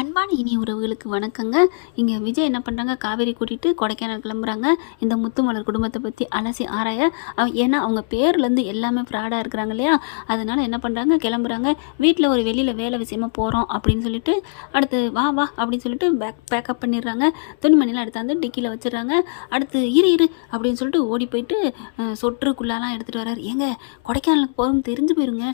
அன்பான இனிய உறவுகளுக்கு வணக்கங்க. இங்கே விஜய் என்ன பண்ணுறாங்க, காவேரி கூட்டிகிட்டு கொடைக்கானல் கிளம்புறாங்க. இந்த முத்துமலர் குடும்பத்தை பற்றி அலசி ஆராய. ஏன்னா அவங்க பேர்லேருந்து எல்லாமே ஃப்ராடாக இருக்கிறாங்க இல்லையா, அதனால் என்ன பண்ணுறாங்க, கிளம்புறாங்க. வீட்டில் ஒரு வெளியில் வேலை விஷயமா போகிறோம் அப்படின்னு சொல்லிட்டு, அடுத்து வா வா அப்படின்னு சொல்லிட்டு பேக்கப் பண்ணிடுறாங்க. துணிமணிலாம் எடுத்தாந்து டிக்கியில் வச்சிடுறாங்க. அடுத்து இரு அப்படின்னு சொல்லிட்டு ஓடி போயிட்டு சொட்டுக்குள்ளாலாம் எடுத்துகிட்டு வர்றாரு. ஏங்க கொடைக்கானலுக்கு போகிறோம் தெரிஞ்சு போயிருங்க,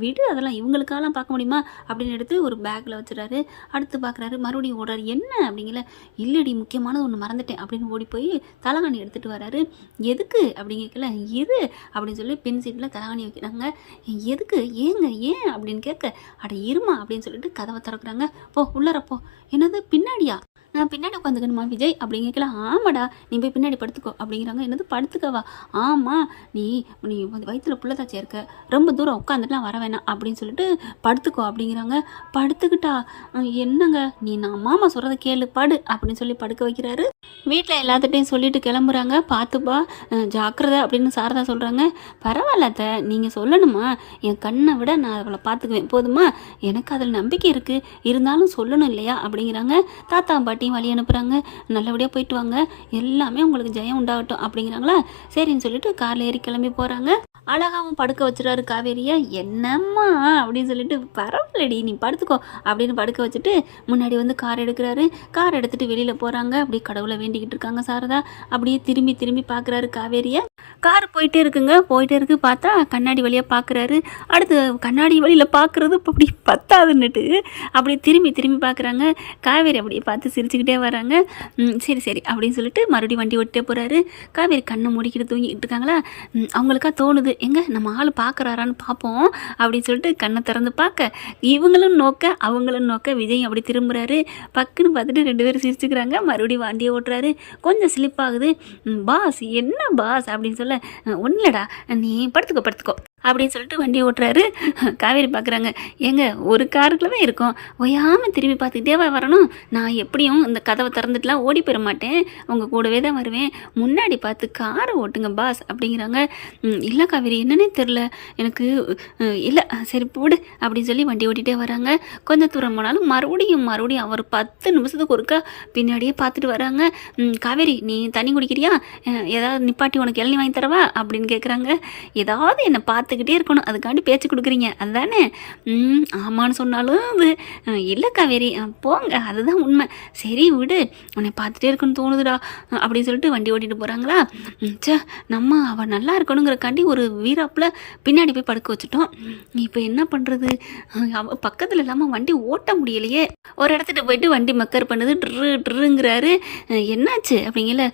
விடு அதெல்லாம் இவங்களுக்காலாம் பார்க்க முடியுமா அப்படின்னு எடுத்து ஒரு பேக்கில் வச்சுறாரு. அடுத்து பார்க்குறாரு, மறுபடியும் ஓடுறாரு. என்ன அப்படிங்கல, இல்லடி முக்கியமானது ஒன்று மறந்துட்டேன் அப்படின்னு ஓடி போய் தலகாணி எடுத்துகிட்டு வராரு. எதுக்கு அப்படின்னு கேட்கல, இரு அப்படின்னு சொல்லி பின் சீட்டில் தலகாணி வைக்கிறாங்க. எதுக்கு, ஏன் அப்படின்னு கேட்க, அட இருமா அப்படின்னு சொல்லிட்டு கதவை திறக்கிறாங்க. போ உள்ளறப்போ. என்னது பின்னாடியா, நான் பின்னாடி உட்காந்துக்கணுமா விஜய் அப்படின்னு கேட்கல. ஆமாடா, நீ போய் பின்னாடி படுத்துக்கோ அப்படிங்கிறாங்க. என்னது படுத்துக்கவா, ஆமாம் நீ நீ வயிற்றுல புள்ளதாச்சியா இருக்க, ரொம்ப தூரம் உட்காந்துட்டுலாம் வர வேணாம் அப்படின்னு சொல்லிட்டு படுத்துக்கோ அப்படிங்கிறாங்க. படுத்துக்கிட்டா, என்னங்க நீ நான் மாமா சொல்கிறத கேளு படு அப்படின்னு சொல்லி படுக்க வைக்கிறாரு. வீட்டில் எல்லாத்துட்டையும் சொல்லிட்டு கிளம்புறாங்க. பார்த்துப்பா ஜாக்கிரதை அப்படின்னு சாரதா சொல்கிறாங்க. பரவாயில்லாத, நீங்கள் சொல்லணுமா, என் கண்ணை விட நான் அவளை பார்த்துக்குவேன் போதுமா, எனக்கு அதில் நம்பிக்கை இருக்குது, இருந்தாலும் சொல்லணும் இல்லையா அப்படிங்கிறாங்க. தாத்தா பாட்டியும் வழி அனுப்புகிறாங்க. நல்லபடியாக போயிட்டு வாங்க, எல்லாமே உங்களுக்கு ஜெயம் உண்டாகட்டும் அப்படிங்கிறாங்களா. சரின்னு சொல்லிட்டு காரில் ஏறி கிளம்பி போகிறாங்க. அழகாவும் படுக்க வச்சுறாரு காவேரியை. என்னம்மா அப்படின்னு சொல்லிட்டு, பரவாயில்லடி நீ படுத்துக்கோ அப்படின்னு படுக்க வச்சுட்டு முன்னாடி வந்து கார் எடுக்கிறாரு. கார் எடுத்துகிட்டு வெளியில் போகிறாங்க. அப்படியே கடவுளை வேண்டிக்கிட்டு இருக்காங்க சாரதா. அப்படியே திரும்பி திரும்பி பார்க்குறாரு காவேரியை. கார் போயிட்டே இருக்குங்க, போயிட்டே இருக்கு. பார்த்தா கண்ணாடி வழியாக பார்க்குறாரு. அடுத்து கண்ணாடி வழியில் பார்க்குறது இப்போ அப்படி பத்தாதுன்னுட்டு அப்படி திரும்பி திரும்பி பார்க்குறாங்க. காவேரி அப்படியே பார்த்து சிரிச்சுக்கிட்டே வராங்க. சரி அப்படின்னு சொல்லிட்டு மறுபடியும் வண்டி ஓட்டிகிட்டே போகிறாரு. காவேரி கண்ணை மூடிக்கிட்டு தூங்கிட்டு இருக்காங்களா. அவங்களுக்கா தோணுது, எங்க நம்ம ஆள் பார்க்குறாரான்னு பார்ப்போம் அப்படின்னு சொல்லிட்டு கண்ணை திறந்து பார்க்க, இவங்களும் நோக்க அவங்களும் நோக்க விஜய் அப்படி திரும்புகிறாரு. பக்குன்னு பார்த்துட்டு ரெண்டு பேரும் சிரிச்சுக்கிறாங்க. மறுபடியும் வண்டியை ஓட்டுறாரு. கொஞ்சம் ஸ்லிப் ஆகுது. பாஸ் என்ன பாஸ் அப்படின்னு சொல்ல, ஒன்றுலடா நீ படுத்துக்கோ அப்படின்னு சொல்லிட்டு வண்டி ஓட்டுறாரு. காவேரி பார்க்குறாங்க. ஏங்க ஒரு காருக்குள்ள தான் இருக்கும், ஒயாமல் திரும்பி பார்த்துக்கிட்டே வரணும், நான் எப்படியும் இந்த கதவை திறந்துட்டுலாம் ஓடி போயிட மாட்டேன், உங்கள் கூடவே தான் வருவேன், முன்னாடி பார்த்து காரை ஓட்டுங்க பாஸ் அப்படிங்கிறாங்க. இல்லை காவேரி என்னன்னே தெரில எனக்கு, இல்லை சரி போடு அப்படின்னு சொல்லி வண்டி ஓட்டிகிட்டே வராங்க. கொஞ்சம் தூரம் போனாலும் மறுபடியும் அவர் 10 நிமிஷத்துக்கு ஒருக்கா பின்னாடியே பார்த்துட்டு வராங்க. காவேரி நீ தண்ணி குடிக்கிறியா, ஏதாவது நிப்பாட்டி உனக்கு இளநீ வாங்கி தரவா அப்படின்னு கேட்குறாங்க. ஏதாவது என்னை பார்த்துக்கிட்டே இருக்கணும், அதுக்காண்டி பேச்சு கொடுக்குறீங்க அதுதானே. ஆமான்னு சொன்னாலும் அது இல்லை காவேரி போங்க, அதுதான் உண்மை, சரி விடு, உன்னை பார்த்துட்டே இருக்குன்னு தோணுதுடா அப்படின்னு சொல்லிட்டு வண்டி ஓட்டிகிட்டு போகிறாங்களா. நம்ம அவள் நல்லா இருக்கணுங்கிறக்காண்டி ஒரு வீராப்பில் பின்னாடி போய் படுக்க வச்சுட்டோம். இப்போ என்ன பண்ணுறது, அவள் பக்கத்தில் இல்லாமல் வண்டி ஓட்ட முடியலையே. ஒரு இடத்துட்டு போயிட்டு வண்டி மக்கர் பண்ணுது, ட்ருங்கிறாரு. என்னாச்சு அப்படிங்கல,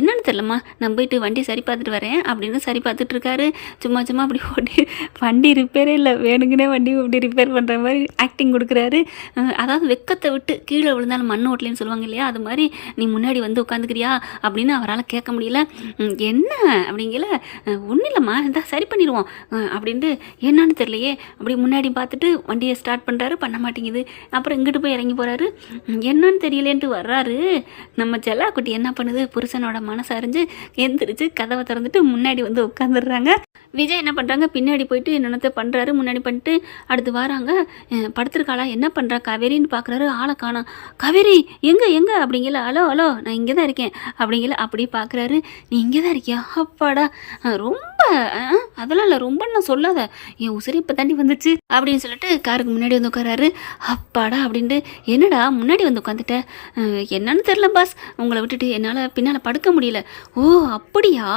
என்னன்னு தெரியலம்மா, நான் போயிட்டு வண்டி சரி பார்த்துட்டு வரேன் அப்படின்னு சரி பார்த்துட்டு இருக்காரு. சும்மா அப்படி ஓட்டி வண்டி ரிப்பேரே இல்லை, வேணுங்கன்னே வண்டி இப்படி ரிப்பேர் பண்ணுற மாதிரி ஆக்டிங் கொடுக்குறாரு. அதாவது வெக்கத்தை விட்டு கீழே விழுந்தாலும் மண் ஓட்டலன்னு சொல்லுவாங்க இல்லையா, அது மாதிரி நீ முன்னாடி வந்து உட்காந்துக்கிறியா அப்படின்னு அவரால் கேட்க முடியல. என்ன அப்படிங்கல, ஒன்றும் இல்லைம்மா இந்த சரி பண்ணிடுவோம் அப்படின்ட்டு, என்னன்னு தெரியலையே அப்படி முன்னாடி பார்த்துட்டு வண்டியை ஸ்டார்ட் பண்ணுறாரு, பண்ண மாட்டேங்குது. அப்புறம் இங்கிட்டு போய் இறங்கி போகிறாரு. என்னன்னு தெரியலேன்ட்டு வர்றாரு. நம்ம செல்லா குட்டி என்ன பண்ணுது, புருஷனோட மனசு அறிஞ்சு எந்திரிச்சு கதவை திறந்துட்டு முன்னாடி வந்து உட்காந்துடுறாங்க. விஜய் என்ன பண்ணுறாங்க, பின்னாடி போயிட்டு என்னென்னத்தை பண்ணுறாரு, முன்னாடி பண்ணிட்டு அடுத்து வராங்க. படுத்துருக்காளா, என்ன பண்ணுறா காவேரின்னு பார்க்குறாரு. ஆளை காணோம். காவேரி எங்கே அப்படிங்கல, ஹலோ நான் இங்கே தான் இருக்கேன் அப்படிங்கல. அப்படி பார்க்குறாரு. நீ இங்கே தான் இருக்கியா, அப்பாடா ரொம்ப அதெல்லாம் இல்லை, ரொம்ப நான் சொல்லாத, என் உசிரி இப்போ தாண்டி வந்துச்சு அப்படின்னு சொல்லிட்டு காருக்கு முன்னாடி வந்து உட்காராரு. அப்பாடா அப்படின்ட்டு, என்னடா முன்னாடி வந்து உட்காந்துட்டேன், என்னன்னு தெரில பாஸ், உங்களை விட்டுட்டு என்னால் பின்னால் படுக்க முடியல. ஓ அப்படியா,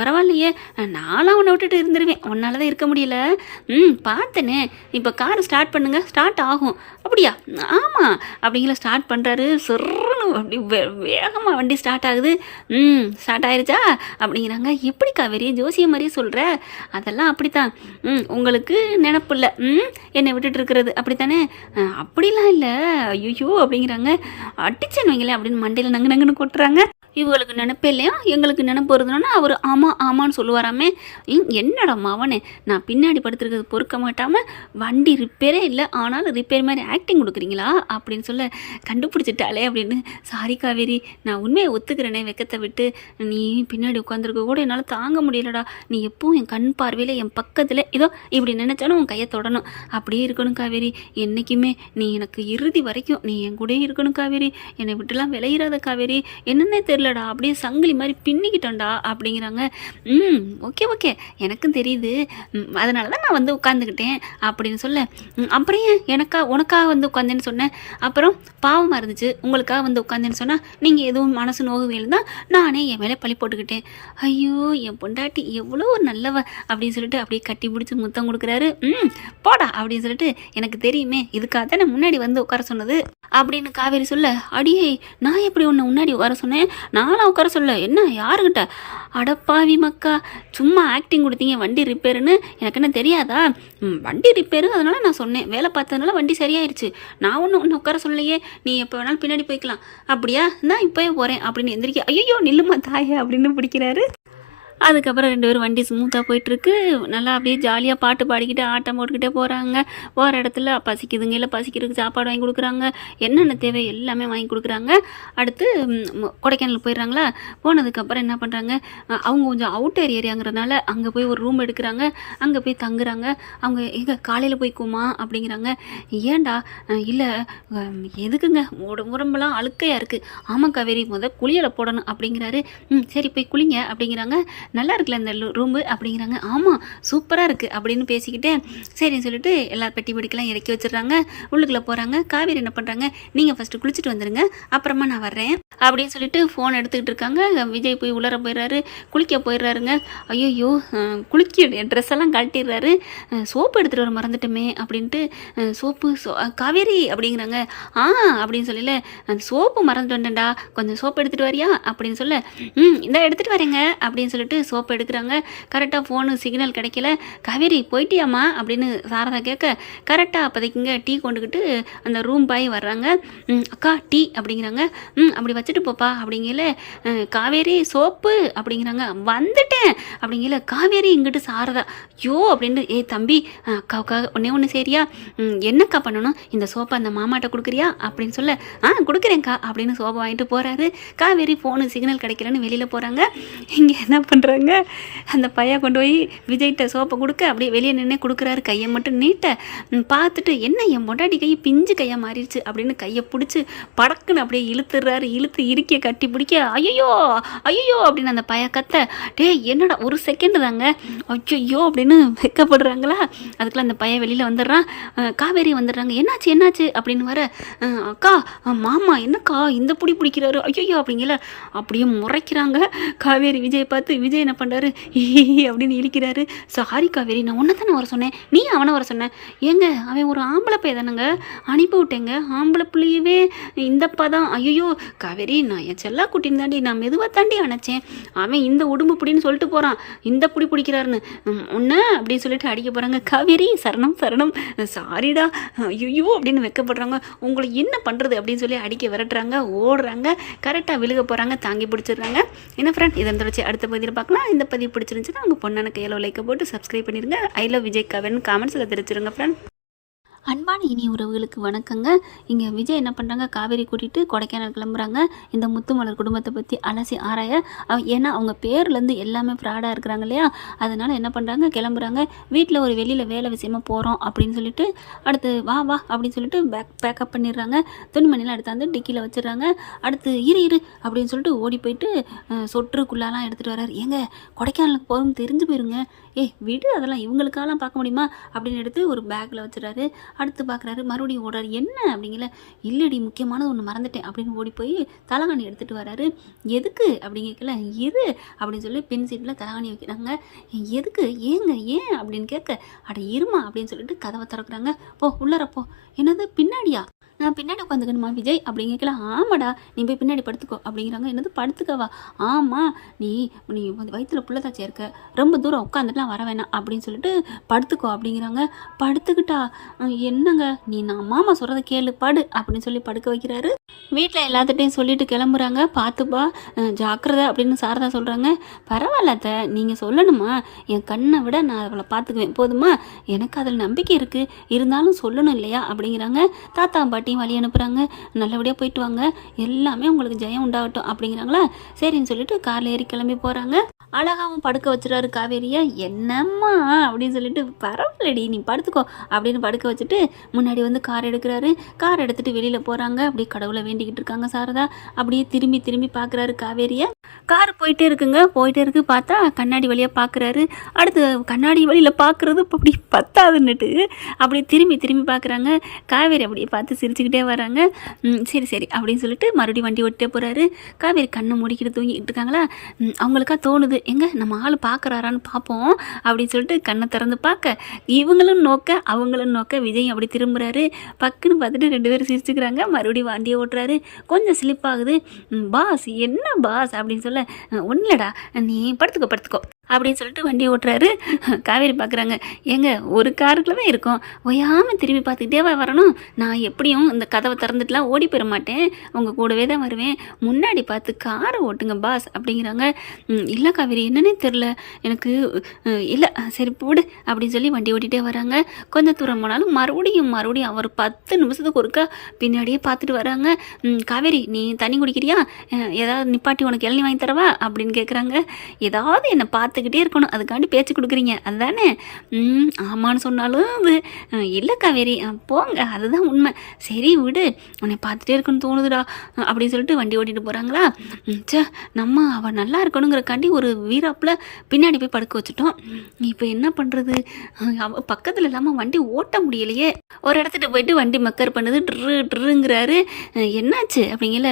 பரவாயில்லையே, நான்லாம் உன்னை விட்டுட்டு இருந்துருவேன், உன்னால தான் இருக்க முடியல. பார்த்தனே, இப்போ கார் ஸ்டார்ட் பண்ணுங்க, ஸ்டார்ட் ஆகும். அப்படியா, ஆமாம் அப்படிங்கிற ஸ்டார்ட் பண்ணுறாரு. சொர்ன்னு அப்படி வேகமாக வண்டி ஸ்டார்ட் ஆகுது. ஸ்டார்ட் ஆயிருச்சா அப்படிங்கிறாங்க. எப்படி காவேரி ஜோசிய மாதிரியே சொல்கிற, அதெல்லாம் அப்படித்தான், உங்களுக்கு நினப்பு இல்லை என்னை விட்டுட்டு இருக்கிறது அப்படித்தானே. அப்படிலாம் இல்லை, ஐயோ அப்படிங்கிறாங்க. அடிச்சேன்னு வைங்களேன் அப்படின்னு மண்டையில் நங்குன்னு கொட்டுறாங்க. இவங்களுக்கு நினைப்பே இல்லையா, எங்களுக்கு நினைப்பு வருதுன்னா அவர் ஆமாம் ஆமான்னு சொல்லுவாராமே. என்னடா மவனே, நான் பின்னாடி படுத்துருக்கிறது பொறுக்க மாட்டாமல் வண்டி ரிப்பேரே இல்லை ஆனாலும் ரிப்பேர் மாதிரி ஆக்டிங் கொடுக்குறீங்களா அப்படின்னு சொல்ல, கண்டுபிடிச்சிட்டாலே அப்படின்னு. சாரி காவேரி, நான் உண்மையை ஒத்துக்கிறேனே வெக்கத்தை விட்டு. நீ பின்னாடி உட்காந்துருக்க கூட என்னால் தாங்க முடியலடா. நீ எப்பவும் என் கண் பார்வையில் என் பக்கத்தில் இதோ இப்படி நினச்சாலும் உன் கையை தொடணும். அப்படியே இருக்கணும் காவேரி, என்றைக்குமே நீ எனக்கு இறுதி வரைக்கும் நீ என் கூட இருக்கணும் காவேரி. என்னை விட்டுலாம் விளையிறாத காவேரி. என்னன்னே தெரிலடா, அப்படியே சங்கிலி மாதிரி பின்னிக்கிட்டோண்டா அப்படிங்கிறாங்க. ஓகே ஓகே, எனக்கும் தெரியுது, அதனால தான் நான் வந்து உட்காந்துக்கிட்டேன் அப்படின்னு சொல்ல, அப்புறம் ஏன் உனக்காக வந்து உட்காந்தேன்னு சொன்னேன், அப்புறம் பாவமாக இருந்துச்சு உங்களுக்காக வந்து உட்காந்தேன்னு சொன்னால் நீங்கள் எதுவும் மனசு நோகுவேல் தான் நானே என் மேலே பழி போட்டுக்கிட்டேன். ஐயோ என் பொண்டாட்டி எவ்வளோ ஒரு நல்லவ அப்படின்னு சொல்லிட்டு அப்படியே கட்டி பிடிச்சி முத்தம் கொடுக்குறாரு. போடா அப்படின்னு சொல்லிட்டு, எனக்கு தெரியுமே இதுக்காக தான் நான் முன்னாடி வந்து உட்கார சொன்னது அப்படின்னு காவேரி சொல்ல, அடியே நான் எப்படி உன்னை முன்னாடி உட்கார சொன்னேன், நானும் உட்கார சொல்ல, என்ன யாருக்கிட்ட, அடப்பாவி மக்கா, சும்மா ஆக்டிங் கொடுத்தீங்க வண்டி ரிப்பேருன்னு, எனக்கு என்ன தெரியாதா, வண்டி ரிப்பேரு அதனால நான் சொன்னேன், வேலை பார்த்ததுனால வண்டி சரியாயிருச்சு, நான் ஒன்று உட்கார சொல்லலையே, நீ எப்போ வேணாலும் பின்னாடி போய்க்கலாம், அப்படியா நான் இப்போயே போகிறேன் அப்படின்னு எந்திரிக்க, ஐயோ நில்லுமா தாயே அப்படின்னு பிடிக்கிறாரு. அதுக்கப்புறம் 2 பேரும் வண்டி ஸ்மூத்தாக போயிட்டுருக்கு. நல்லா அப்படியே ஜாலியாக பாட்டு பாடிக்கிட்டு ஆட்டம் போட்டுக்கிட்டே போகிறாங்க. போகிற இடத்துல பசிக்குதுங்க, இல்லை பசிக்கிறதுக்கு சாப்பாடு வாங்கி கொடுக்குறாங்க, என்னென்ன தேவை எல்லாமே வாங்கி கொடுக்குறாங்க. அடுத்து கொடைக்கானல் போயிடுறாங்களா. போனதுக்கப்புறம் என்ன பண்ணுறாங்க, அவங்க கொஞ்சம் அவுட்டர் ஏரியாங்கிறதுனால அங்கே போய் ஒரு ரூம் எடுக்கிறாங்க. அங்கே போய் தங்குறாங்க. அவங்க எங்கே காலையில் போய்க்குமா அப்படிங்கிறாங்க. ஏன்டா, இல்லை எதுக்குங்க உடம்பெல்லாம் அழுக்கையாக இருக்குது, ஆமாம் காவேரி குளியலை போடணும் அப்படிங்கிறாரு. சரி போய் குளிங்க அப்படிங்கிறாங்க. நல்லா இருக்குல்ல இந்த ரூம்பு அப்படிங்கிறாங்க. ஆமாம் சூப்பராக இருக்குது அப்படின்னு பேசிக்கிட்டே சரின்னு சொல்லிட்டு எல்லா பெட்டி படிக்கெல்லாம் இறக்கி வச்சிடுறாங்க. உள்ளுக்குள்ளே போகிறாங்க. காவேரி என்ன பண்ணுறாங்க, நீங்கள் ஃபஸ்ட்டு குளிச்சுட்டு வந்துடுங்க, அப்புறமா நான் வர்றேன் அப்படின்னு சொல்லிட்டு ஃபோன் எடுத்துக்கிட்டு இருக்காங்க. விஜய் போய் உள்ளர போயிடுறாரு, குளிக்க போயிடுறாருங்க. ஐயோ குளிக்க ட்ரெஸ் எல்லாம் கழட்டிடுறாரு. சோப்பு எடுத்துகிட்டு வர மறந்துட்டோமே அப்படின்ட்டு சோப்பு காவேரி அப்படிங்கிறாங்க. அப்படின்னு சொல்லல, சோப்பு மறந்துட்டு வந்தேன்டா, கொஞ்சம் சோப்பு எடுத்துகிட்டு வரியா அப்படின்னு சொல்ல, இந்த எடுத்துகிட்டு வரேங்க அப்படின்னு சொல்லிட்டு சோப்பு எடுக்கிறாங்க. கரெக்டாக ஃபோனு சிக்னல் கிடைக்கல. காவேரி போயிட்டியாம்மா அப்படின்னு சாரதா கேட்க, கரெக்டாக அப்போதைக்குங்க டீ கொண்டுக்கிட்டு அந்த ரூம் பாய் வர்றாங்க. அக்கா டீ அப்படிங்கிறாங்க. அப்படி வச்சுட்டு போப்பா அப்படிங்கல, காவேரி சோப்பு அப்படிங்கிறாங்க. வந்துட்டேன் அப்படிங்கல, காவேரி இங்கிட்டு சாரதா ஐயோ அப்படின்ட்டு, தம்பி அக்காவுக்காக ஒன்று சரியா, என்னக்கா பண்ணணும், இந்த சோப்பை அந்த மாமாட்ட கொடுக்குறியா அப்படின்னு சொல்ல, கொடுக்குறேங்க்கா அப்படின்னு சோப்பை வாங்கிட்டு போகிறாரு. காவேரி ஃபோனு சிக்னல் கிடைக்கலன்னு வெளியில் போகிறாங்க. இங்கே என்ன பண்ணுறாங்க, அந்த பையன் கொண்டு போய் விஜய்கிட்ட சோப்பை கொடுக்க அப்படியே வெளியே நின்று கொடுக்குறாரு. கையை மட்டும் நீட்ட பார்த்துட்டு, என்ன என் பொண்டாட்டி கை பிஞ்சு கையாக மாறிடுச்சு அப்படின்னு கையை பிடிச்சி படக்குன்னு அப்படியே இழுத்துடுறாரு. இழுத்து இறுக்கிய கட்டி பிடிக்க, ஐயோ ஐயோ அப்படின்னு அந்த பையன் கத்த, என்னடா ஒரு செகண்டு தாங்க, ஐயோ அப்படின்னு வைக்கப்படுறாங்களா. அதுக்குள்ள அந்த பையன் வெளியில் வந்துடுறான். காவேரி வந்துடுறாங்க. என்னாச்சு என்னாச்சு அப்படின்னு வர, அக்கா மாமா என்னக்கா இந்த பிடிக்கிறாரு ஐயோ அப்படிங்கல, அப்படியே முறைக்கிறாங்க. காவேரி விஜய் பார்த்து, விஜய் என்ன பண்ணுறாரு, அப்படின்னு இழிக்கிறாரு. சாரி காவேரி, நான் ஒன்றை தானே வர சொன்னேன், நீ அவனை வர சொன்னேன், ஏங்க அவன் ஒரு ஆம்பளை பையன் தானேங்க, அனுப்பி விட்டேங்க, ஆம்பளை பிள்ளையவே இந்தப்பா தான். ஐயோ காவேரி, நான் என் செல்லா குட்டின்னு தாண்டி நான் மெதுவாக தாண்டி அணைச்சேன், அவன் இந்த உடும்பு பிடின்னு சொல்லிட்டு போகிறான், இந்த பிடிக்கிறாருன்னு ஒன்று அப்படின்னு சொல்லிட்டு அடிக்க போகிறாங்க. காவேரி சரணம் சரணம், சாரிடா ஐயோ அப்படின்னு வைக்கப்படுறாங்க. உங்களை என்ன பண்ணுறது அப்படின்னு சொல்லி அடிக்க விரட்டுறாங்க. ஓடுறாங்க. கரெக்டாக விழுக போகிறாங்க. தாங்கி பிடிச்சிடுறாங்க. என்ன ஃப்ரெண்ட், இதன் தொடர்ச்சி அடுத்த பகுதியில் பார்க்கலாம். இந்த பதிவு பிடிச்சிருந்துச்சுன்னா உங்கள் பொண்ணான கையில் லைக்கை போட்டு சப்ஸ்கிரைப் பண்ணிடுங்க. ஐ லவ் விஜய் காவேரின்னு காமெண்ட்ஸில் தெரிஞ்சிருங்க ஃப்ரெண்ட். அன்பான இனி உறவுகளுக்கு வணக்கங்க. இங்கே விஜய் என்ன பண்ணுறாங்க, காவேரி கூட்டிகிட்டு கொடைக்கானல் கிளம்புறாங்க. இந்த முத்துமலர் குடும்பத்தை பற்றி அலசி ஆராய, ஏன்னா அவங்க பேர்லேருந்து எல்லாமே ஃப்ராடாக இருக்கிறாங்க இல்லையா, அதனால் என்ன பண்ணுறாங்க, கிளம்புறாங்க. வீட்டில் ஒரு வெளியில் வேலை விஷயமா போகிறோம் அப்படின்னு சொல்லிட்டு, அடுத்து வா வா அப்படின்னு சொல்லிட்டு பேக்கப் பண்ணிடுறாங்க. துணிமணிலாம் எடுத்தாந்து டிக்கியில் வச்சிடுறாங்க. அடுத்து இரு அப்படின்னு சொல்லிட்டு ஓடி போயிட்டு சொட்டுக்குள்ளாலாம் எடுத்துகிட்டு வர்றாரு. ஏங்க கொடைக்கானலுக்கு போகிறோம் தெரிஞ்சு போயிருங்க, விடு அதெல்லாம் இவங்களுக்காலாம் பார்க்க முடியுமா அப்படின்னு எடுத்து ஒரு பேக்கில் வச்சுறாரு. அடுத்து பார்க்குறாரு, மறுபடியும் ஓடுறாரு. என்ன அப்படிங்கல, இல்லடி முக்கியமானது ஒன்று மறந்துட்டேன் அப்படின்னு ஓடி போய் தலகாணி எடுத்துகிட்டு வராரு. எதுக்கு அப்படிங்கல, இரு அப்படின்னு சொல்லி பென் சீட்டில் தலகாணி வைக்கிறாங்க. எதுக்கு, ஏன் அப்படின்னு கேட்க, அட இருமா அப்படின்னு சொல்லிட்டு கதவை திறக்கிறாங்க. போ உள்ளறப்போ. என்னது பின்னாடியா, நான் பின்னாடி உட்காந்துக்கணுமா விஜய் அப்படின்னு கேட்கல. ஆமாடா நீ போய் பின்னாடி படுத்துக்கோ அப்படிங்கிறாங்க. என்னது படுத்துக்கவா? ஆமாம் நீ நீ வயிற்றுல புள்ளதாச்சே இருக்க, ரொம்ப தூரம் உட்காந்துட்டுலாம் வர வேணாம் அப்படின்னு சொல்லிட்டு படுத்துக்கோ அப்படிங்கிறாங்க. படுத்துக்கிட்டா என்னங்க நீ நான் மாமா சொல்கிறத கேளு படு அப்படின்னு சொல்லி படுக்க வைக்கிறாரு. வீட்டில் எல்லாத்துட்டையும் சொல்லிட்டு கிளம்புறாங்க. பார்த்துப்பா ஜாக்கிரதை அப்படின்னு சாரதா சொல்கிறாங்க. பரவாயில்ல அத்தை நீங்கள் சொல்லணுமா, என் கண்ணை விட நான் அவளை பார்த்துக்குவேன் போதுமா, எனக்கு அதில் நம்பிக்கை இருக்குது, இருந்தாலும் சொல்லணும் இல்லையா அப்படிங்கிறாங்க. தாத்தா பாட்டியும் வழி அனுப்புகிறாங்க. நல்லபடியாக போயிட்டு வாங்க, எல்லாமே உங்களுக்கு ஜெயம் உண்டாகட்டும் அப்படிங்கிறாங்களா. சரின்னு சொல்லிட்டு காரில் ஏறி கிளம்பி போகிறாங்க. அழகாவும் படுக்க வச்சுறாரு காவேரியை. என்னம்மா அப்படின்னு சொல்லிட்டு பரவாயில்லடி நீ படுத்துக்கோ அப்படின்னு படுக்க வச்சுட்டு முன்னாடி வந்து கார் எடுக்கிறாரு. கார் எடுத்துகிட்டு வெளியில் போகிறாங்க. அப்படியே கடவுளை வேண்டிக்கிட்டு இருக்காங்க சாரதா. அப்படியே திரும்பி திரும்பி பார்க்குறாரு காவேரியை. கார் போயிட்டே இருக்குங்க, போயிட்டே இருக்கு. பார்த்தா கண்ணாடி வழியாக பார்க்குறாரு. அடுத்து கண்ணாடி வழியில் பார்க்குறது இப்போ அப்படி பத்தாதுன்னுட்டு அப்படியே திரும்பி திரும்பி பார்க்குறாங்க. காவேரி அப்படியே பார்த்து சிரிச்சுக்கிட்டே வராங்க. சரி சரி அப்படின்னு சொல்லிட்டு மறுபடியும் வண்டி ஓட்டிகிட்டே போகிறாரு. காவேரி கண்ணை மூடிக்கிட்டு தூங்கிட்டு இருக்காங்களா. அவங்களுக்கா தோணுது எங்க நம்ம ஆள் பார்க்குறாரான்னு பார்ப்போம் அப்படின்னு சொல்லிட்டு கண்ணை திறந்து பார்க்க இவங்களும் நோக்க அவங்களும் நோக்க விஜய் அப்படி திரும்புகிறாரு. பக்குன்னு பார்த்துட்டு 2 பேரும் சிரிச்சுக்கிறாங்க. மறுபடியும் வண்டியை ஓட்டுறாரு. கொஞ்சம் ஸ்லிப் ஆகுது. பாஸ் என்ன பாஸ் அப்படின்னு சொல்ல, ஒன்றும் இல்லைடா நீ படுத்துக்கோ படுத்துக்கோ அப்படின்னு சொல்லிட்டு வண்டி ஓட்டுறாரு. காவேரி பார்க்குறாங்க. ஏங்க ஒரு காருக்குள்ள தான் இருக்கும், ஒயாமல் திரும்பி பார்த்துக்கிட்டே வரணும், நான் எப்படியும் இந்த கதவை திறந்துட்டுலாம் ஓடி போயிட மாட்டேன், உங்கள் கூடவே தான் வருவேன், முன்னாடி பார்த்து காரை ஓட்டுங்க பாஸ் அப்படிங்கிறாங்க. இல்லை காவேரி என்னன்னே தெரில எனக்கு, இல்லை சரி போடு அப்படின்னு சொல்லி வண்டி ஓட்டிகிட்டே வராங்க. கொஞ்சம் தூரம் போனாலும் மறுபடியும் அவர் 10 நிமிஷத்துக்கு ஒருக்கா பின்னாடியே பார்த்துட்டு வராங்க. காவேரி நீ தண்ணி குடிக்கிறியா, ஏதாவது நிப்பாட்டி உனக்கு இளநீ வாங்கி தரவா அப்படின்னு கேட்குறாங்க. ஏதாவது என்னை பார்த்துக்கிட்டே இருக்கணும் அதுக்காண்டி பேச்சு கொடுக்குறீங்க அதுதானே. ஆமான்னு சொன்னாலும் அது இல்லை காவேரி போங்க அதுதான் உண்மை, சரி விடு உன்னை பார்த்துட்டே இருக்குன்னு தோணுதுடா அப்படின்னு சொல்லிட்டு வண்டி ஓட்டிகிட்டு போகிறாங்களா. சே நம்ம அவள் நல்லா இருக்கணுங்கிறக்காண்டி ஒரு வீராப்பில் பின்னாடி போய் படுக்க வச்சுட்டோம். இப்போ என்ன பண்ணுறது, அவள் பக்கத்தில் இல்லாமல் வண்டி ஓட்ட முடியலையே. ஒரு இடத்துட்டு போயிட்டு வண்டி மக்கர் பண்ணுது, ட்ருங்கிறாரு. என்னாச்சு அப்படிங்கல,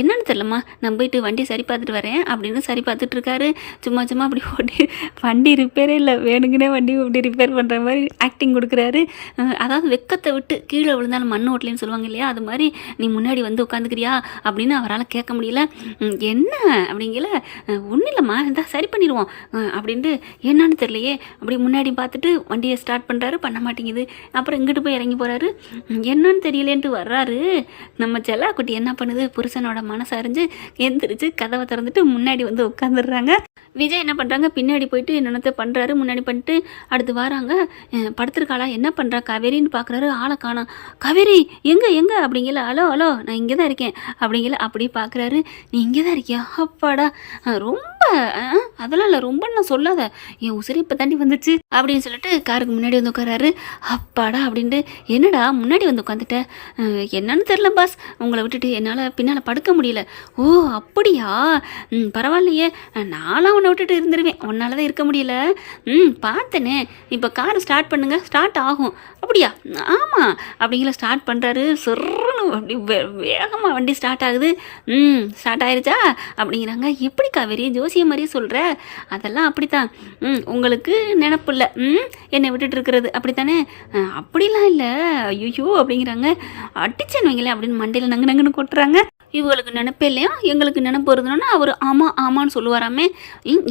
என்னன்னு தெரியலம்மா நான் போயிட்டு வண்டி சரி பார்த்துட்டு வரேன் அப்படின்னு சரி பார்த்துட்டு இருக்காரு. சும்மா சும்மா அப்படி ஓட்டி வண்டி ரிப்பேரே இல்லை, வேணுங்கன்னே வண்டி அப்படி ரிப்பேர் பண்ணுற மாதிரி ஆக்டிங் கொடுக்குறாரு. அதாவது வெக்கத்தை விட்டு கீழே விழுந்தாலும் மண் ஓட்டலேன்னு சொல்லுவாங்க இல்லையா, அது மாதிரி நீ முன்னாடி வந்து உட்காந்துக்கிறியா அப்படின்னு அவரால் கேட்க முடியல. என்ன அப்படிங்கல, ஒன்றும் இல்லைம்மா இந்த சரி பண்ணிடுவோம் அப்படின்ட்டு என்னன்னு தெரியலையே அப்படி முன்னாடி பார்த்துட்டு வண்டியை ஸ்டார்ட் பண்ணுறாரு, பண்ண மாட்டேங்குது. அப்புறம் இங்கிட்டு போய் இறங்கி போகிறாரு. என்னன்னு தெரியலேன்ட்டு வர்றாரு. நம்ம செல்லா குட்டி என்ன பண்ணுது, புருஷனோட மனசை அறிஞ்சு எந்திரிச்சு கதவை திறந்துட்டு முன்னாடி வந்து உட்காந்துடுறாங்க. விஜய் என்ன பண்ணுறாங்க, பின்னாடி போயிட்டு என்னென்னத்தை பண்ணுறாரு, முன்னாடி பண்ணிட்டு அடுத்து வராங்க. படுத்துருக்காளா, என்ன பண்ணுறா காவேரின்னு பார்க்குறாரு. ஆளை காணோம். காவேரி எங்கே எங்கே அப்படிங்கல, ஹலோ ஹலோ நான் இங்கே தான் இருக்கேன் அப்படிங்கல. அப்படி பார்க்குறாரு. நீ இங்கே தான் இருக்கியா, அப்பாடா ரொம்ப அதெல்லாம் இல்லை ரொம்ப நான் சொல்லாத, என் உசிரி இப்போ தாண்டி வந்துச்சு அப்படின்னு சொல்லிட்டு காருக்கு முன்னாடி வந்து உட்காராரு. அப்பாடா அப்படின்ட்டு என்னடா முன்னாடி வந்து உட்காந்துட்ட, என்னன்னு தெரில பாஸ், உங்களை விட்டுட்டு என்னால் பின்னால் படுக்க முடியல. ஓ அப்படியா, பரவாயில்லையே, நான்லாம் உன்னை விட்டுட்டு இருந்துருவேன், உன்னால தான் இருக்க முடியல. பார்த்தனே, இப்போ கார் ஸ்டார்ட் பண்ணுங்க, ஸ்டார்ட் ஆகும். அப்படியா, ஆமாம் அப்படிங்கிற ஸ்டார்ட் பண்ணுறாரு. சொர்றன்னு அப்படி வேகமாக வண்டி ஸ்டார்ட் ஆகுது. ஸ்டார்ட் ஆயிருச்சா அப்படிங்கிறாங்க. எப்படி காவேரி ஜோசியம் மாதிரியே சொல்கிற, அதெல்லாம் அப்படித்தான், உங்களுக்கு நினப்பு இல்லை என்னை விட்டுட்டு இருக்கிறது அப்படித்தானே. அப்படிலாம் இல்லை, ஐயோ அப்படிங்கிறாங்க. அடிச்சேன்னு வைங்களேன் அப்படின்னு மண்டையில் நங்கு நங்குன்னு கொட்டுறாங்க. இவங்களுக்கு நினைப்பே இல்லையா, எங்களுக்கு நினைப்பு வருதுன்னா அவர் ஆமாம் ஆமான்னு சொல்லுவாராமே.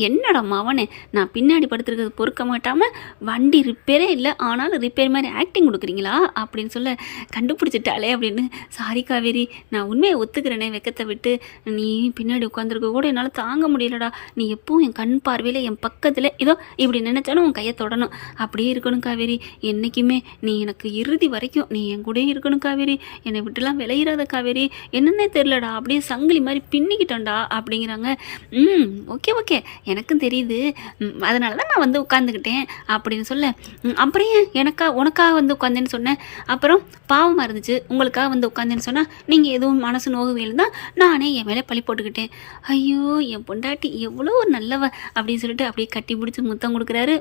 என்னடா அவனே, நான் பின்னாடி படுத்துருக்கிறது பொறுக்க மாட்டாமல் வண்டி ரிப்பேரே இல்லை ஆனாலும் ரிப்பேர் மாதிரி ஆக்டிங் கொடுக்குறீங்களா அப்படின்னு சொல்ல, கண்டுபிடிச்சிட்டாலே அப்படின்னு. சாரி காவேரி நான் உண்மையை ஒத்துக்கிறேனே, வெக்கத்தை விட்டு நீ பின்னாடி உட்காந்துருக்க கூட என்னால் தாங்க முடியலடா, நீ எப்பவும் என் கண் பார்வையில் என் பக்கத்தில் ஏதோ இப்படி நினச்சாலும் உன் கையை தொடணும், அப்படியே இருக்கணும் காவேரி, என்றைக்குமே நீ எனக்கு இறுதி வரைக்கும் நீ என் கூட இருக்கணும் காவேரி, என்னை விட்டுலாம் விளையிறாத காவேரி, என்னன்னே தெரியலடா அப்படியே சங்கிலி மாதிரி பின்னிக்கிட்டோண்டா அப்படிங்கிறாங்க. ஓகே ஓகே எனக்கும் தெரியுது, அதனால தான் நான் வந்து உட்காந்துக்கிட்டேன் அப்படின்னு சொல்ல, அப்புறம் உனக்காக வந்து உட்காந்தேன்னு சொன்னேன், அப்புறம் பாவமாக இருந்துச்சு உங்களுக்காக வந்து உட்காந்தேன்னு சொன்னால் நீங்கள் எதுவும் மனசு நோகுவேல் தான் நானே என் மேலே பழி போட்டுக்கிட்டேன். ஐயோ என் பொண்டாட்டி எவ்வளோ ஒரு நல்லவ அப்படின்னு சொல்லிட்டு அப்படியே கட்டி பிடிச்சி முத்தம் கொடுக்குறாரு.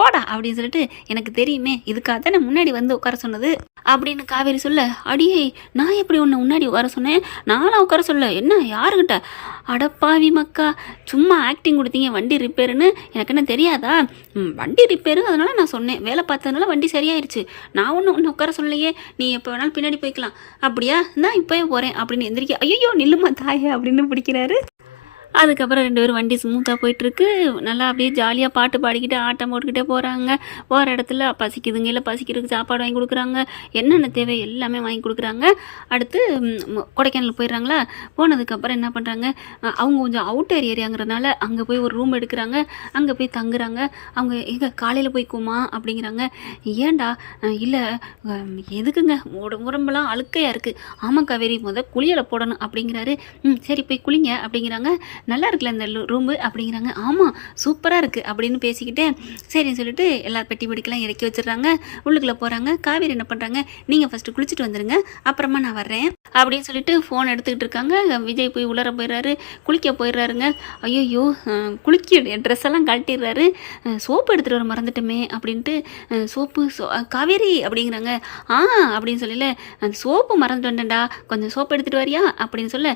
போடா அப்படின்னு சொல்லிட்டு, எனக்கு தெரியுமே இதுக்காக தான் நான் முன்னாடி வந்து உட்கார சொன்னது அப்படின்னு காவேரி சொல்ல, அடியே நான் எப்படி உன்னை முன்னாடி உட்கார சொன்னேன், நான்லாம் உட்கார சொல்ல. என்ன யாருக்கிட்ட? அடப்பாவி மக்கா, சும்மா ஆக்டிங் கொடுத்தீங்க வண்டி ரிப்பேருன்னு, எனக்கு என்ன தெரியாதா? வண்டி ரிப்பேரு, அதனால நான் சொன்னேன், வேலை பார்த்ததுனால வண்டி சரியாயிருச்சு, நான் ஒன்றும் உட்கார சொல்லலையே, நீ எப்போ வேணாலும் பின்னாடி போய்க்கலாம். அப்படியா, நான் இப்போயே போகிறேன் அப்படின்னு எந்திரிக்க. ஐயோ நில்லுமா தாயே அப்படின்னு பிடிக்கிறாரு. அதுக்கப்புறம் 2 பேரும் வண்டி ஸ்மூத்தாக போயிட்டுருக்கு. நல்லா அப்படியே ஜாலியாக பாட்டு பாடிக்கிட்டு ஆட்டம் போட்டுக்கிட்டே போகிறாங்க. போகிற இடத்துல பசிக்குதுங்க, இல்லை பசிக்கிறதுக்கு சாப்பாடு வாங்கி கொடுக்குறாங்க, என்னென்ன தேவை எல்லாமே வாங்கி கொடுக்குறாங்க. அடுத்து கொடைக்கானல் போயிடுறாங்களா. போனதுக்கப்புறம் என்ன பண்ணுறாங்க, அவங்க கொஞ்சம் அவுட்டர் ஏரியாங்கிறதுனால அங்கே போய் ஒரு ரூம் எடுக்கிறாங்க. அங்கே போய் தங்குறாங்க. அவங்க எங்கே காலையில் போய்க்குமா அப்படிங்கிறாங்க. ஏன்டா? இல்லை எதுக்குங்க, உடம்பெல்லாம் அழுக்கையாக இருக்குது. ஆமாம் காவேரி, குளியலை போடணும் அப்படிங்கிறாரு. சரி போய் குளிங்க அப்படிங்கிறாங்க. நல்லா இருக்குல்ல இந்த ரூமு அப்படிங்கிறாங்க. ஆமாம் சூப்பராக இருக்குது அப்படின்னு பேசிக்கிட்டே சரின்னு சொல்லிட்டு எல்லா பெட்டி படிக்கலாம் இறக்கி வச்சிடுறாங்க. உள்ளுக்குள்ளே போகிறாங்க. காவேரி என்ன பண்ணுறாங்க, நீங்கள் ஃபஸ்ட்டு குளிச்சுட்டு வந்துடுங்க, அப்புறமா நான் வர்றேன் அப்படின்னு சொல்லிட்டு ஃபோன் எடுத்துக்கிட்டு இருக்காங்க. விஜய் போய் உள்ளர போயிடுறாரு, குளிக்க போயிடுறாருங்க. ஐயோ குளிக்க ட்ரெஸ் எல்லாம் கழட்டிடுறாரு. சோப்பு எடுத்துகிட்டு வர மறந்துட்டுமே அப்படின்ட்டு சோப்பு காவேரி அப்படிங்கிறாங்க. அப்படின்னு சொல்லல, அந்த சோப்பு மறந்துட்டு வந்தேன்டா, கொஞ்சம் சோப்பு எடுத்துகிட்டு வரியா அப்படின்னு சொல்ல,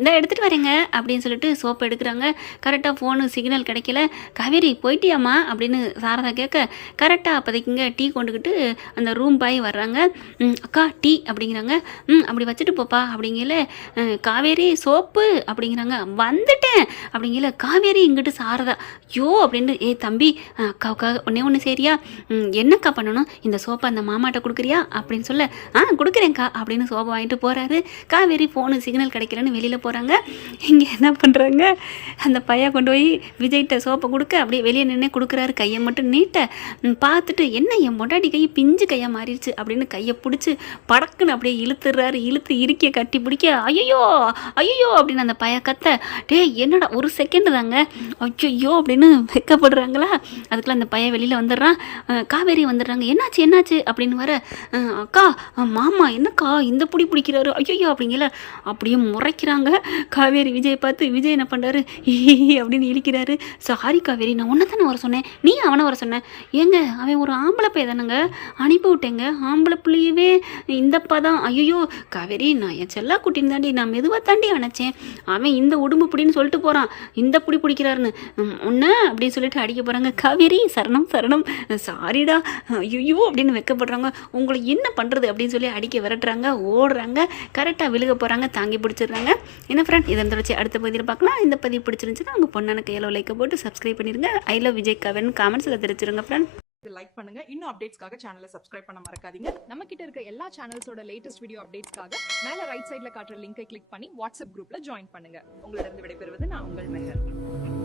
இந்த எடுத்துகிட்டு வரேங்க அப்படின்னு சொல்லிட்டு சோப்பு எடுக்கிறாங்க. கரெக்டாக ஃபோனு சிக்னல் கிடைக்கல. காவேரி போயிட்டியாம்மா அப்படின்னு சாரதா கேட்க, கரெக்டாக அப்போதைக்குங்க டீ கொண்டுக்கிட்டு அந்த ரூம் பாய் வர்றாங்க. அக்கா டீ அப்படிங்கிறாங்க. அப்படி வச்சுட்டு போப்பா அப்படிங்கல. காவேரி சோப்பு அப்படிங்கிறாங்க. வந்துட்டேன் அப்படிங்கல. காவேரி இங்கிட்டு சாரதா யோ அப்படின்னு, தம்பி அக்காவுக்காக ஒன்று சரியா, என்னக்கா பண்ணணும், இந்த சோப்பை அந்த மாமாட்ட கொடுக்குறியா அப்படின்னு சொல்ல, கொடுக்குறேங்க்கா அப்படின்னு சோப்பை வாங்கிட்டு போகிறாரு. காவேரி ஃபோனு சிக்னல் கிடைக்கலன்னு வெளியில் போகிறாங்க. இங்கே என்ன பண்ணுறாங்க, அந்த பையன் கொண்டு போய் விஜய்கிட்ட சோப்பை கொடுக்க அப்படியே வெளியே நின்று கொடுக்குறாரு. கையை மட்டும் நீட்ட பார்த்துட்டு, என்ன என் பொண்டாட்டி கை பிஞ்சு கையாக மாறிடுச்சு அப்படின்னு கையை பிடிச்சி படக்குன்னு அப்படியே இழுத்துடுறாரு. இழுத்து இறுக்கிய கட்டி பிடிக்க, ஐயோ ஐயோ அப்படின்னு அந்த பையன் கத்த, என்னடா ஒரு செகண்டு தாங்க, ஐயோ அப்படின்னு வெக்கப்படுறாங்களா. அதுக்குள்ள அந்த பையன் வெளியில் வந்துடுறான். காவேரி வந்துடுறாங்க. என்னாச்சு அப்படின்னு வர, அக்கா மாமா என்னக்கா இந்த புடி பிடிக்கிறாரு ஐயோ அப்படிங்கல. அப்படியே முறைக்கிறாங்க. காவேரி விஜய் பார்த்து, விஜய் என்ன பண்ணுறாரு, அப்படின்னு இழிக்கிறாரு. சாரி காவேரி, நான் உன்னை தானே வர சொன்னேன், நீ அவனை வர சொன்னேன். ஏங்க அவன் ஒரு ஆம்பளை பையன் தானேங்க, அனுப்பி விட்டேங்க, ஆம்பளை பிள்ளையவே இந்தப்பா தான். ஐயோ காவேரி, நான் என் செல்லா குட்டின்னு தாண்டி நான் மெதுவாக தாண்டி அணைச்சேன், அவன் இந்த உடும்பு பிடின்னு சொல்லிட்டு போகிறான், இந்த புடி பிடிக்கிறாருன்னு ஒன்று அப்படின்னு சொல்லிட்டு அடிக்க போகிறாங்க. காவேரி சரணம் சரணம், சாரிடா ஐயோ அப்படின்னு வெக்கப்படுறாங்க. உங்களை என்ன பண்ணுறது அப்படின்னு சொல்லி அடிக்க விரட்டுறாங்க. ஓடுறாங்க. கரெக்டாக விழுக போகிறாங்க. தாங்கி பிடிச்சிடுறாங்க. என்ன ஃப்ரெண்ட், இதன் தொடர்ச்சி அடுத்த பகுதியில் பார்க்கலாம். இந்த பதிவு பிடிச்சிருந்துச்சுன்னா உங்கள் பொண்ணான கையில் லைக்கை போட்டு சப்ஸ்கிரைப் பண்ணிடுங்க. ஐ லவ் விஜய் கவன் காமெண்ட்ஸில் தெரிஞ்சிருங்க ஃப்ரெண்ட். லைக் பண்ணுங்க. இன்னும் அப்டேட்ஸ்க்காக சேனலை சப்ஸ்கிரைப் பண்ண மறக்காதீங்க. நம்ம கிட்ட இருக்க எல்லா சேனல்ஸோட லேட்டஸ்ட் வீடியோ அப்டேட்ஸ்க்காக மேல ரைட் சைடுல காட்டுற லிங்கை கிளிக் பண்ணி வாட்ஸ்அப் குரூப்ல ஜாயின் பண்ணுங்க. உங்களிடம் விடைபெறுவது நான் உங்கள் மெஹர்.